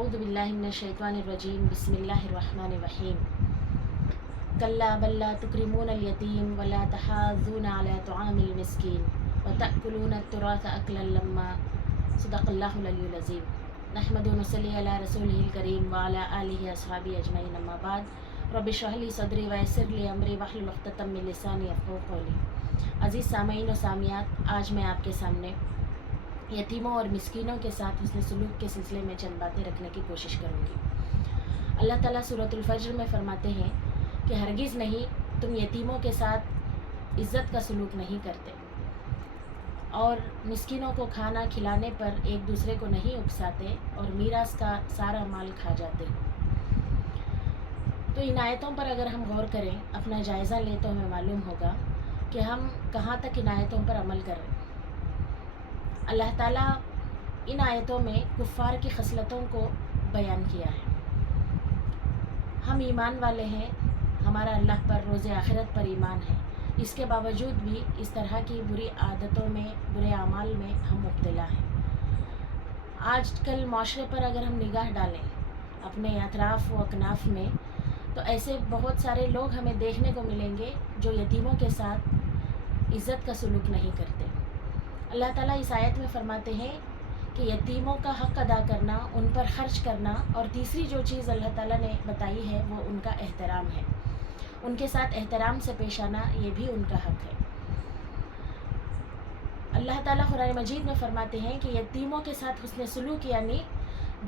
अऊज़ु बिल्लाहि मिनश्शैतानिर्रजीम बिस्मिल्लाहिर्रहमानिर्रहीम। कल्ला बल्ला तुक्रिमूनल यतीम वला तहाज़्ज़ूना अला तुआमिल मिस्कीन व तअकुलूनत तुराथ अकलन लम्मा। सदक़ल्लाहुल अलियुल अज़ीम। नहमदुहु व नसल्ली अला रसूलिहिल करीम व अला आलिहि व अस्हाबिहि अजमईन, अम्मा बाद। रब्बि इश्रह ली सदरी व यस्सिर ली अमरी वहलुल उक़दतम मिन लिसानी यफ़क़हू क़ौली। अज़ीज़ सामईन व सामियात, आज मैं आपके सामने यतीमों और मिस्कीनों के साथ हुस्न सलूक के सिलसिले में चंद बातें रखने की कोशिश करूँगी। अल्लाह ताला सूरतुल फज्र में फरमाते हैं कि हरगिज़ नहीं, तुम यतीमों के साथ इज़्ज़त का सलूक नहीं करते और मिस्कीनों को खाना खिलाने पर एक दूसरे को नहीं उकसाते और मीरास का सारा माल खा जाते हो। तो इन आयतों पर अगर हम गौर करें, अपना जायज़ा लें, तो हमें मालूम होगा कि हम कहाँ तक इन आयतों पर अमल कर रहे हैं। अल्लाह ताला इन आयतों में कुफ़ार की खसलतों को बयान किया है। हम ईमान वाले हैं, हमारा अल्लाह पर, रोज़े आखिरत पर ईमान है, इसके बावजूद भी इस तरह की बुरी आदतों में, बुरे अमाल में हम मुब्तला हैं। आजकल माशरे पर अगर हम निगाह डालें अपने अतराफ़ व अकनाफ़ में, तो ऐसे बहुत सारे लोग हमें देखने को मिलेंगे जो यतीमों के साथ इज़्ज़त का सलूक नहीं करते। अल्लाह ताला इस आयत में फ़रमाते हैं कि यतीमों का हक़ अदा करना, उन पर ख़र्च करना, और तीसरी जो चीज़ अल्लाह ताला ने बताई है वो उनका एहतराम है। उनके साथ एहतराम से पेश आना, ये भी उनका हक़ है। अल्लाह ताला कुरान मजीद में फ़रमाते हैं कि यतीमों के साथ हुस्न सलूक, यानी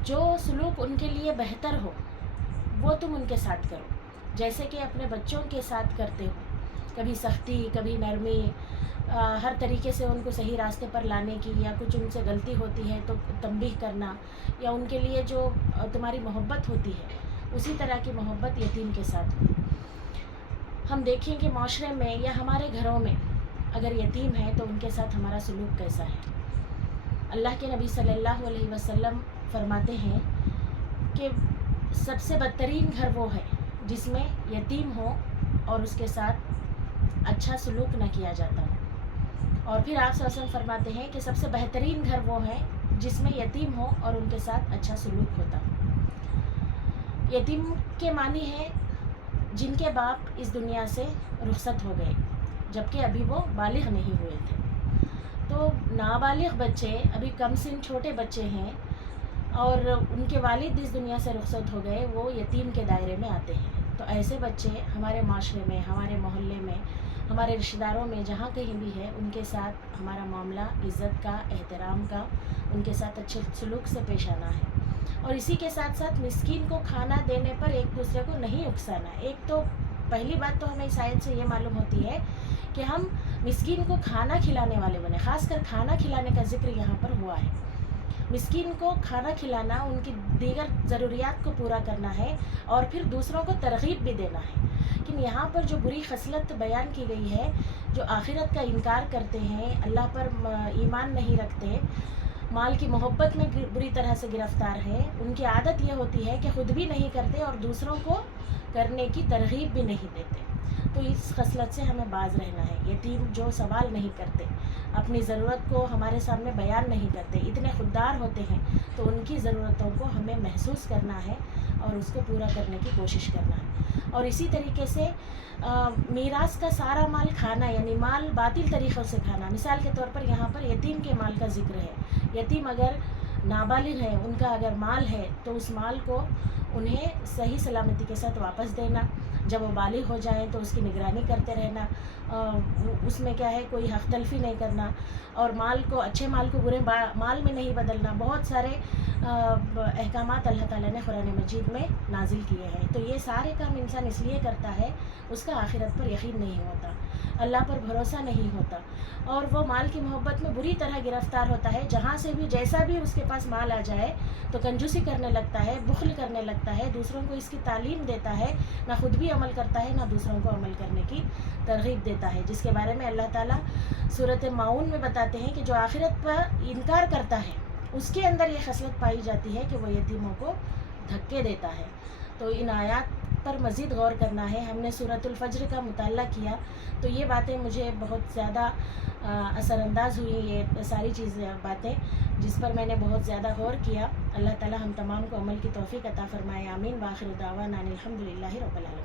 जो सलूक उनके लिए बेहतर हो वो तुम उनके साथ करो, जैसे कि अपने बच्चों के साथ करते हो। कभी सख्ती, कभी नरमी, हर तरीके से उनको सही रास्ते पर लाने की, या कुछ उनसे गलती होती है तो तंबीह करना, या उनके लिए जो तुम्हारी मोहब्बत होती है उसी तरह की मोहब्बत यतीम के साथ हो। हम देखें कि माशरे में या हमारे घरों में अगर यतीम है तो उनके साथ हमारा सलूक कैसा है। अल्लाह के नबी सल्लल्लाहु अलैहि वसल्लम फरमाते हैं कि सबसे बदतरीन घर वो है जिसमें यतीम हो और उसके साथ अच्छा सलूक न किया जाता हो। और फिर आप सल्लल्लाहु अलैहि वसल्लम फरमाते हैं कि सबसे बेहतरीन घर वो है जिसमें यतीम हो और उनके साथ अच्छा सलूक होता हो। यतीम के मानी है जिनके बाप इस दुनिया से रुखसत हो गए जबकि अभी वो बालिग नहीं हुए थे। तो नाबालिग बच्चे, अभी कम सिन छोटे बच्चे हैं और उनके वालिद इस दुनिया से रुखसत हो गए, वो यतीम के दायरे में आते हैं। तो ऐसे बच्चे हमारे माशरे में, हमारे मोहल्ले में, हमारे रिश्तेदारों में, जहाँ कहीं भी है, उनके साथ हमारा मामला इज़्ज़त का, एहतराम का, उनके साथ अच्छे सलूक से पेश आना है। और इसी के साथ साथ मिस्कीन को खाना देने पर एक दूसरे को नहीं उकसाना। एक तो पहली बात तो हमें इस आयत से ये मालूम होती है कि हम मिस्कीन को खाना खिलाने वाले बने। ख़ासकर खाना खिलाने का जिक्र यहाँ पर हुआ है। मिस्कीन को खाना खिलाना, उनकी दीगर ज़रूरियात को पूरा करना है और फिर दूसरों को तरग़ीब भी देना है। लेकिन यहाँ पर जो बुरी खसलत बयान की गई है, जो आखिरत का इनकार करते हैं, अल्लाह पर ईमान नहीं रखते, माल की मोहब्बत में बुरी तरह से गिरफ़्तार है, उनकी आदत ये होती है कि ख़ुद भी नहीं करते और दूसरों को करने की तरग़ीब भी नहीं देते। तो इस खसलत से हमें बाज़ रहना है। यतीम जो सवाल नहीं करते, अपनी ज़रूरत को हमारे सामने बयान नहीं करते, इतने खुददार होते हैं, तो उनकी ज़रूरतों को हमें महसूस करना है और उसको पूरा करने की कोशिश करना है। और इसी तरीके से मीरास का सारा माल खाना, यानी माल बातिल तरीक़ों से खाना। मिसाल के तौर पर यहाँ पर यतीम के माल का ज़िक्र है। यतीम अगर नाबालिग है, उनका अगर माल है, तो उस माल को उन्हें सही सलामती के साथ वापस देना। जब वो बालिग हो जाएं तो उसकी निगरानी करते रहना, उसमें क्या है, कोई हक़ तलफ़ी नहीं करना, और माल को, अच्छे माल को बुरे माल में नहीं बदलना। बहुत सारे अहकामात अल्लाह ताला ने कुरान मजीद में नाजिल किए हैं। तो ये सारे काम इंसान इसलिए करता है, उसका आखिरत पर यकीन नहीं होता, अल्लाह पर भरोसा नहीं होता, और वो माल की मोहब्बत में बुरी तरह गिरफ़्तार होता है। जहाँ से भी, जैसा भी उसके पास माल आ जाए तो कंजूसी करने लगता है, बुख़्ल करने लगता है, दूसरों को इसकी तालीम देता है, ना ख़ुद भी अमल करता है, ना दूसरों को अमल करने की तरग़ीब देता है, जिसके बारे में अल्लाह ताला सूरत माऊन में बताते हैं कि जो आखिरत पर इनकार करता है उसके अंदर ये खसलत पाई जाती है कि वो यतीमों को धक्के देता है। तो इन आयात पर मज़ीद गौर करना है। हमने सूरतुल फज्र का मुताला किया तो ये बातें मुझे बहुत ज़्यादा असरअंदाज हुई, ये सारी चीज़ें बातें जिस पर मैंने बहुत ज़्यादा गौर किया। اللہ تعالی ہم تمام کو عمل کی توفیق عطا فرمائے. آمین. وآخر دعوانا ان الحمد للہ رب العالمین.